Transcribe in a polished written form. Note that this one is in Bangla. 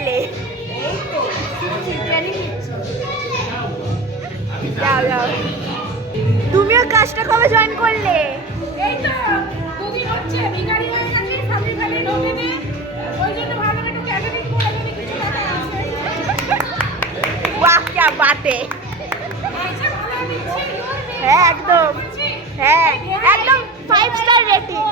করলে? যাও যাও, তুমিও কাজটা কবে জয়েন করলে? এই তো দুদিন হচ্ছে, ভিখারি হয়ে গেছি, স্বামী খালি ঢোকে নে, ওই জন্য ভাবলাম একটু ক্যাটারিং করে যদি কিছু টাকা আসে। বাহ क्या बात है। আচ্ছা, ভালো দিচ্ছি। হ্যাঁ একদম, হ্যাঁ একদম 5 স্টার রেটিং।